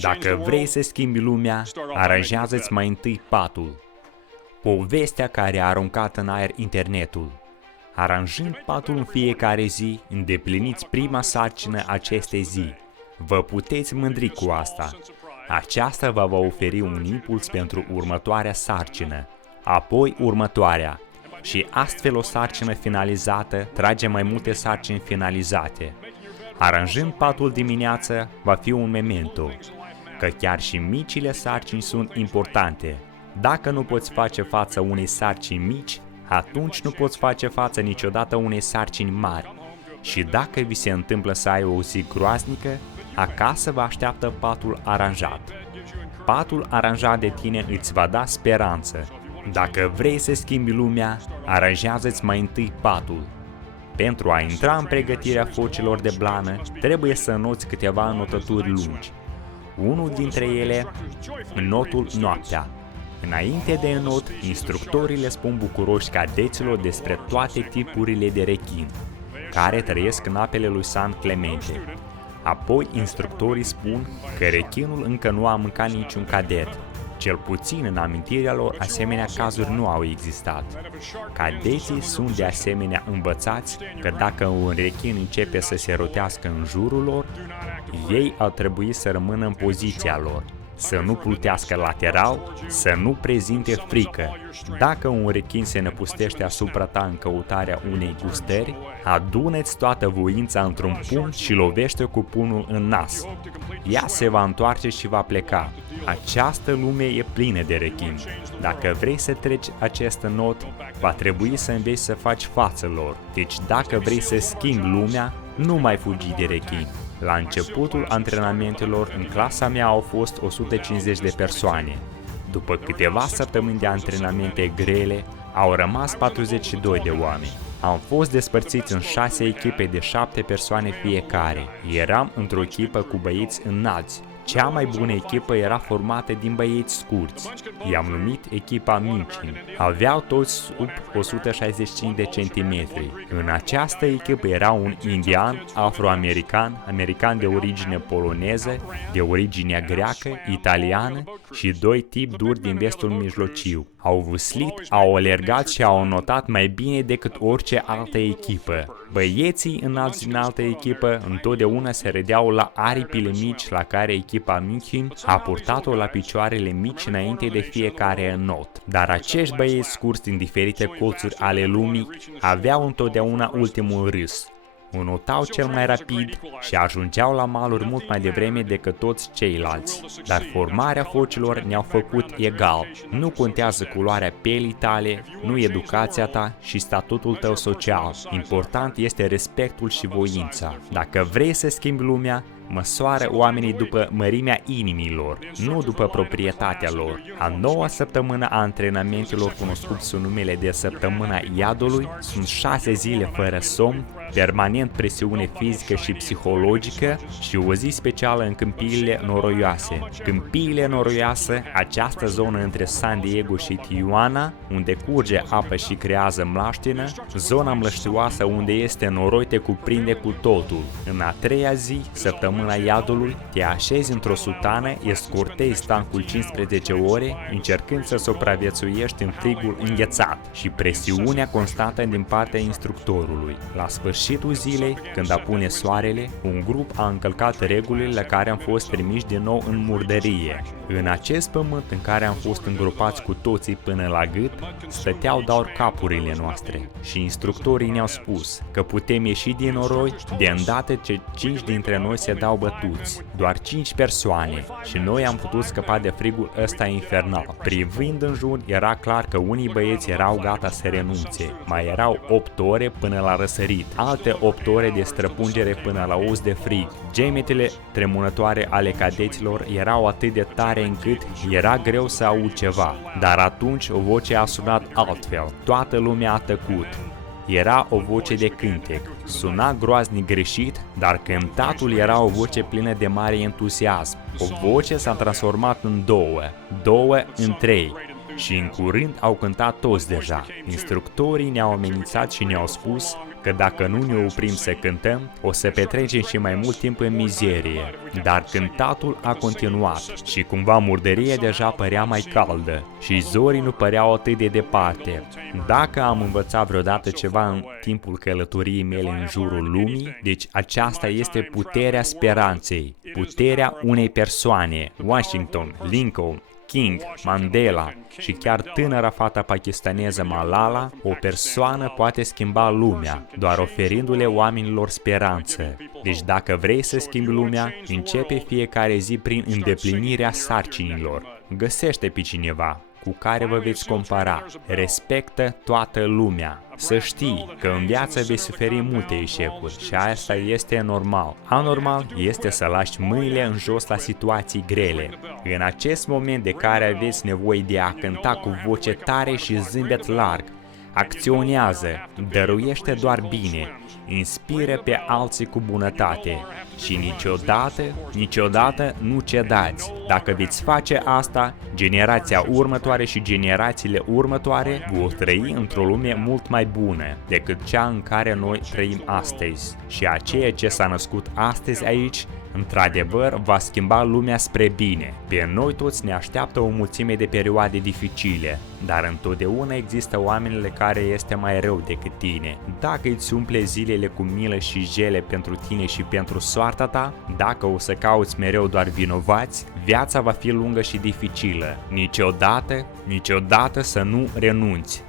Dacă vrei să schimbi lumea, aranjează-ți mai întâi patul. Povestea care a aruncat în aer internetul. Aranjând patul în fiecare zi, îndepliniți prima sarcină acestei zi. Vă puteți mândri cu asta. Aceasta vă va oferi un impuls pentru următoarea sarcină, apoi următoarea. Și astfel o sarcină finalizată trage mai multe sarcini finalizate. Aranjând patul dimineață va fi un memento, că chiar și micile sarcini sunt importante. Dacă nu poți face față unei sarcini mici, atunci nu poți face față niciodată unei sarcini mari. Și dacă vi se întâmplă să ai o zi groaznică, acasă vă așteaptă patul aranjat. Patul aranjat de tine îți va da speranță. Dacă vrei să schimbi lumea, aranjează-ți mai întâi patul. Pentru a intra în pregătirea focilor de blană, trebuie să înoți câteva înotături lungi. Unul dintre ele, înotul noaptea. Înainte de înot, instructorii le spun bucuroși cadeților despre toate tipurile de rechin, care trăiesc în apele lui San Clemente. Apoi, instructorii spun că rechinul încă nu a mâncat niciun cadet. Cel puțin în amintirea lor, asemenea cazuri nu au existat. Cadeții sunt de asemenea învățați că dacă un rechin începe să se rotească în jurul lor, ei ar trebui să rămână în poziția lor, să nu plutească lateral, să nu prezinte frică. Dacă un rechin se năpustește asupra ta în căutarea unei gustări, adună-ți toată voința într-un pumn și lovește cu pumnul în nas. Ea se va întoarce și va pleca. Această lume e plină de rechini. Dacă vrei să treci acest not, va trebui să înveți să faci față lor. Deci dacă vrei să schimbi lumea, nu mai fugi de rechini. La începutul antrenamentelor, în clasa mea au fost 150 de persoane. După câteva săptămâni de antrenamente grele, au rămas 42 de oameni. Am fost despărțiți în 6 echipe de 7 persoane fiecare. Eram într-o echipă cu băieți înalți. Cea mai bună echipă era formată din băieți scurți. I-am numit echipa Mincin. Aveau toți sub 165 de centimetri. În această echipă era un indian, afroamerican, american de origine poloneză, de origine greacă, italiană și 2 tipi duri din vestul mijlociu. Au vâslit, au alergat și au notat mai bine decât orice altă echipă. Băieții înalți din altă echipă întotdeauna se râdeau la aripile mici la care echipa Minchin a purtat-o la picioarele mici înainte de fiecare înot. Dar acești băieți scurți din diferite colțuri ale lumii aveau întotdeauna ultimul râs. Înotau cel mai rapid și ajungeau la maluri mult mai devreme decât toți ceilalți. Dar formarea focilor ne-au făcut egal. Nu contează culoarea pelii tale, nu educația ta și statutul tău social. Important este respectul și voința. Dacă vrei să schimbi lumea, măsoară oamenii după mărimea inimilor, nu după proprietatea lor. A 9-a săptămână a antrenamentelor, cunoscut sub numele de săptămâna iadului, sunt 6 zile fără somn, permanent presiune fizică și psihologică și o zi specială în Câmpiile Noroioase. Câmpiile Noroioase, această zonă între San Diego și Tijuana, unde curge apă și creează mlaștină, zona mlăștioasă unde este noroi te cuprinde cu totul. În a 3-a zi, săptămâna iadului, te așezi într-o sutană, escortezi tancul 15 ore, încercând să supraviețuiești în frigul înghețat și presiunea constantă din partea instructorului. La sfârșitul zilei, când apune soarele, un grup a încălcat regulile la care am fost trimiși din nou în murdărie. În acest pământ în care am fost îngropați cu toții până la gât, stăteau doar capurile noastre și instructorii ne-au spus că putem ieși din noroi de îndată ce 5 dintre noi se dau bătuți. Doar 5 persoane și noi am putut scăpa de frigul ăsta infernal. Privind în jur, era clar că unii băieți erau gata să renunțe. Mai erau 8 ore până la răsărit, alte 8 ore de străpungere până la uz de frig. Gemetele tremurătoare ale cadeților erau atât de tare încât era greu să aud ceva. Dar atunci o voce a sunat altfel. Toată lumea a tăcut. Era o voce de cântec. Suna groaznic greșit, dar cântatul era o voce plină de mare entuziasm. O voce s-a transformat în două în 3. Și în curând au cântat toți deja. Instructorii ne-au amenințat și ne-au spus că dacă nu ne oprim să cântăm, o să petrecem și mai mult timp în mizerie. Dar cântatul a continuat și cumva murdăria deja părea mai caldă și zorii nu păreau atât de departe. Dacă am învățat vreodată ceva în timpul călătoriei mele în jurul lumii, deci aceasta este puterea speranței, puterea unei persoane, Washington, Lincoln, King, Mandela și chiar tânăra fată pakistaneză Malala, o persoană poate schimba lumea, doar oferindu-le oamenilor speranță. Deci dacă vrei să schimbi lumea, începe fiecare zi prin îndeplinirea sarcinilor. Găsește pe cineva cu care vă veți compara. Respectă toată lumea. Să știi că în viață vei suferi multe eșecuri și asta este normal. Anormal este să lași mâinile în jos la situații grele. În acest moment de care aveți nevoie de a cânta cu voce tare și zâmbet larg, acționează, dăruiește doar bine, inspiră pe alții cu bunătate și niciodată nu cedați. Dacă veți face asta, generația următoare și generațiile următoare vor trăi într-o lume mult mai bună decât cea în care noi trăim astăzi. Și aceea ce s-a născut astăzi aici, într-adevăr, va schimba lumea spre bine. Pe noi toți ne așteaptă o mulțime de perioade dificile, dar întotdeauna există oamenile care este mai rău decât tine. Dacă îți umple zilele cu milă și jele pentru tine și pentru soarta ta, dacă o să cauți mereu doar vinovați, viața va fi lungă și dificilă. Niciodată să nu renunți.